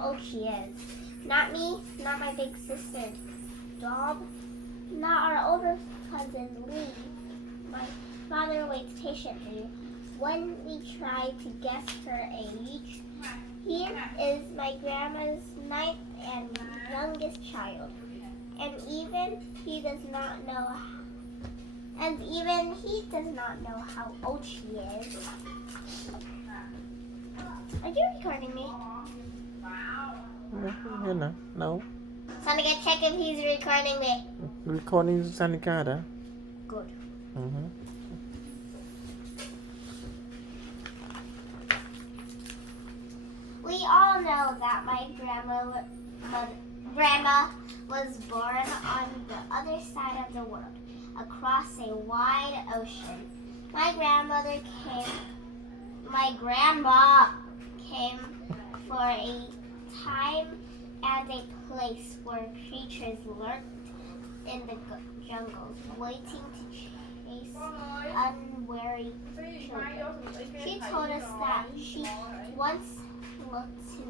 how old she is. Not me, not my big sister, Dob, not our older cousin, Lee. My father waits patiently when we try to guess her age. Here is my grandma's ninth and youngest child. And even he does not know how old she is. Are you recording me? No. Sonica, check if he's recording me. Recording Sanika đó. Good. We all know that my grandma was born on the other side of the world, across a wide ocean. My grandma came for a time and a place where creatures lurked in the jungles, waiting to chase unwary children. She told us that she once looked to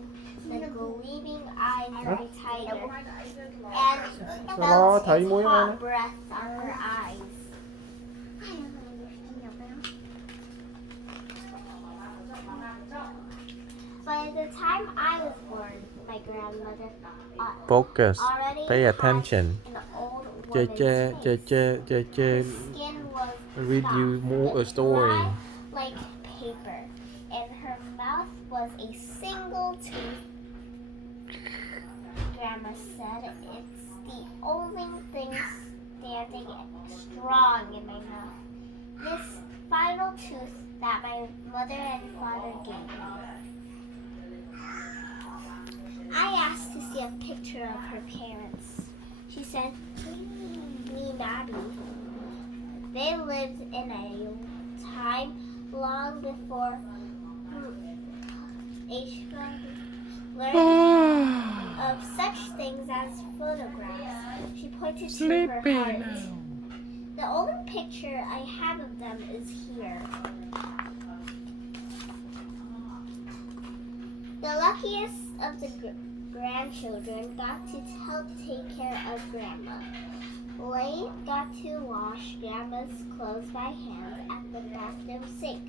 the gleaming eyes of a tiger and felt its hot breath on her eyes. By the time I was born, my grandmother Focus. already Pay had attention. an old woman's face. Her skin was Read you soft more a and story. dry like paper, and her mouth was a single tooth. Grandma said it's the only thing standing strong in my mouth. This final tooth that my mother and father gave me. I asked to see a picture of her parents. She said, me naughty. They lived in a time long before Asia learned of such things as photographs. She pointed to her heart. The only picture I have of them is here. The luckiest of the grandchildren got to help take care of Grandma. Lane got to wash Grandma's clothes by hand at the bathroom sink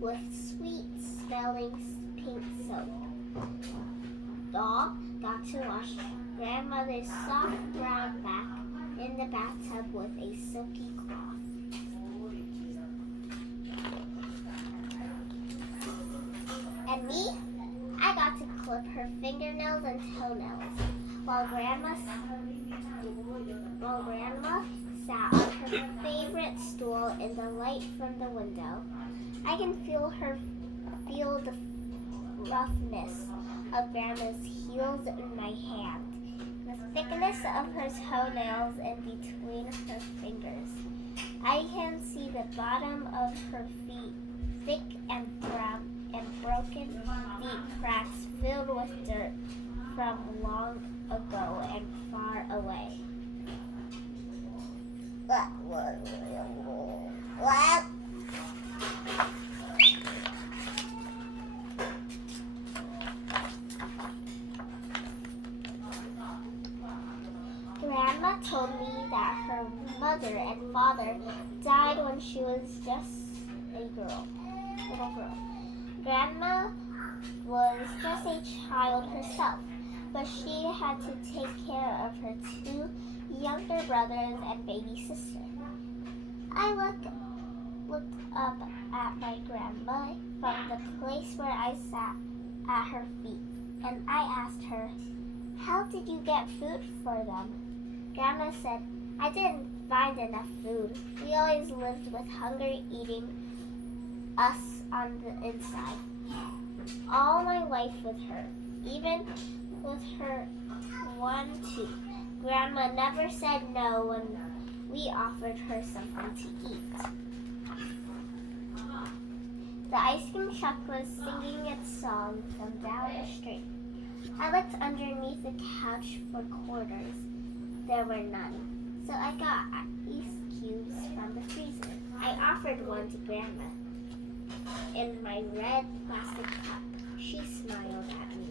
with sweet-smelling pink soap. Doll got to wash Grandmother's soft brown back in the bathtub with a silky cloth. And me? I got to clip her fingernails and toenails while Grandma sat on her favorite stool in the light from the window. I can feel the roughness of Grandma's heels in my hand, the thickness of her toenails in between her fingers. I can see the bottom of her feet, thick and brown and broken, deep cracks filled with dirt from long ago and far away. Grandma told me that her mother and father died when she was just a little girl. Grandma was just a child herself, but she had to take care of her two younger brothers and baby sister. I looked up at my grandma from the place where I sat at her feet, and I asked her, "How did you get food for them?" Grandma said, "I didn't find enough food. We always lived with hunger eating us on the inside. All my life with her, even with her one tooth. Grandma never said no when we offered her something to eat." The ice cream truck was singing its song from down the street. I looked underneath the couch for quarters. There were none, so I got ice cubes from the freezer. I offered one to Grandma in my red plastic cup. She smiled at me.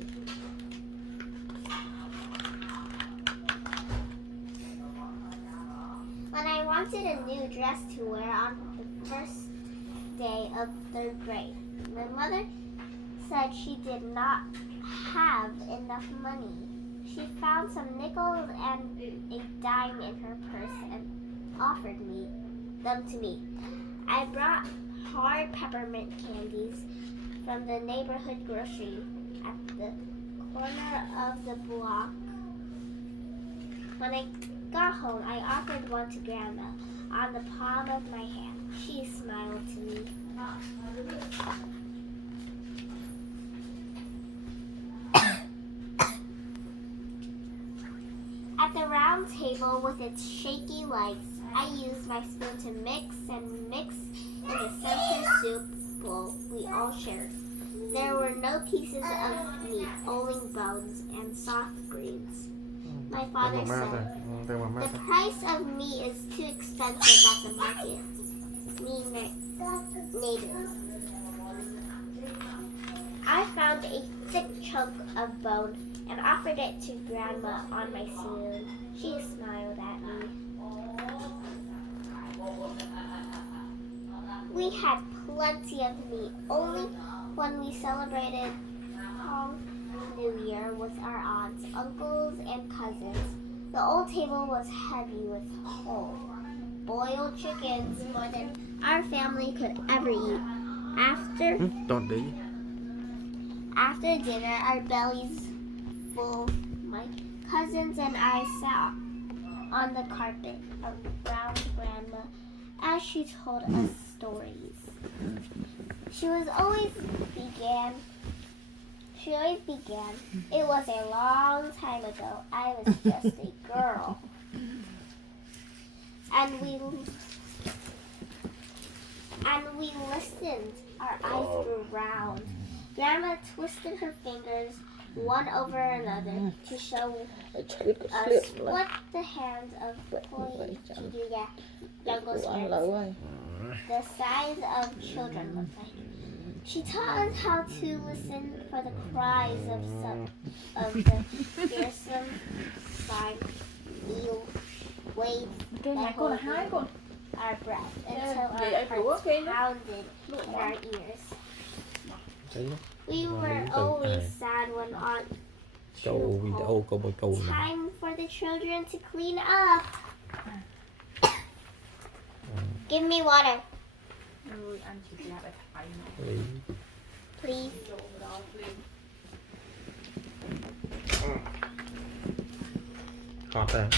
wanted a new dress to wear on the first day of 3rd grade. My mother said she did not have enough money. She found some nickels and a dime in her purse and offered them to me. I brought hard peppermint candies from the neighborhood grocery at the corner of the block. When I got home, I offered one to Grandma on the palm of my hand. She smiled to me. At the round table with its shaky legs, I used my spoon to mix and mix in the center soup bowl we all shared. There were no pieces of meat, only bones and soft greens. My father said, "The price of meat is too expensive at the market." Neighbor. I found a thick chunk of bone and offered it to Grandma on my spoon. She smiled at me. We had plenty of meat, only when we celebrated New Year with our aunts, uncles, and cousins. The old table was heavy with whole, boiled chickens, more than our family could ever eat. After dinner, our bellies full, my cousins and I sat on the carpet around Grandma as she told us stories. She always began, "It was a long time ago. I was just a girl." And we listened. Our eyes grew round. Grandma twisted her fingers one over another to show us what the hands of jungle spirits, the size of children, looked like. She taught us how to listen for the cries of the fearsome slime eel waves that hold our breath until our hearts pounded in our ears. We were always sad when Aunt Chu time for the children to clean up. Give me water, please. Hot there.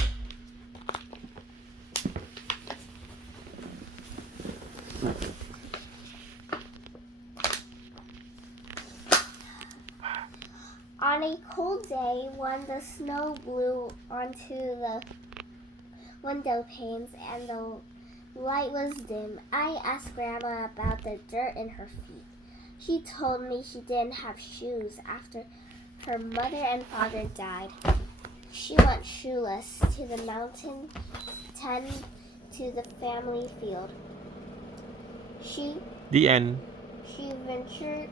On a cold day, when the snow blew onto the window panes and the light was dim, I asked Grandma about the dirt in her feet. She told me she didn't have shoes after her mother and father died. She went shoeless to the mountain, tend to the family field. The end. She ventured